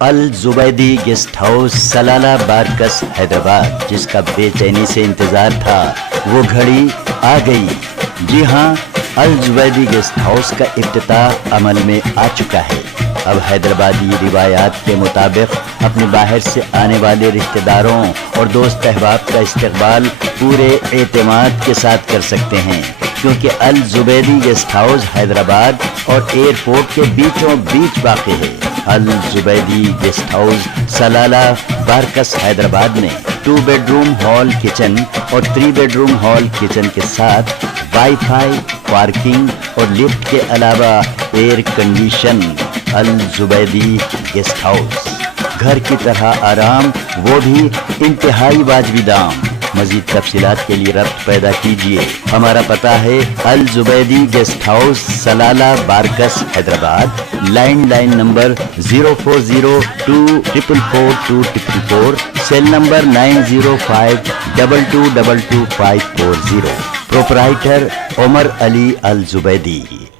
الزبیدی guest house Salala Barkas Hyderabad, جس کا بے چینی سے انتظار تھا وہ گھڑی آ گئی۔ جی ہاں، الزبیدی گیسٹ ہاؤس کا افتتاح عمل میں آ چکا ہے۔ اب حیدرآبادی روایات کے مطابق اپنے باہر سے آنے والے رشتہ داروں اور دوست احباب کا استقبال پورے اعتماد کے ساتھ کر سکتے ہیں، کیونکہ الزبیدی گیسٹ ہاؤس حیدرآباد اور ایئرپورٹ کے بیچوں بیچ واقع ہے۔ الزبیدی گیسٹ ہاؤس سلالہ بارکس حیدرآباد میں 2 بیڈروم ہال کچن اور 3 بیڈروم ہال کچن کے ساتھ وائی فائی، پارکنگ اور لفٹ کے علاوہ ایئر کنڈیشن۔ الزبیدی گیسٹ ہاؤس، گھر کی طرح آرام، وہ بھی انتہائی واجبی دام۔ مزید تفصیلات کے لیے رابطہ پیدا کیجیے۔ ہمارا پتہ ہے Alzubaidi guest house Salala Barkas Hyderabad, land line number 04024442244، cell number 9052222540۔ Proprietor Umar Ali الزبیدی۔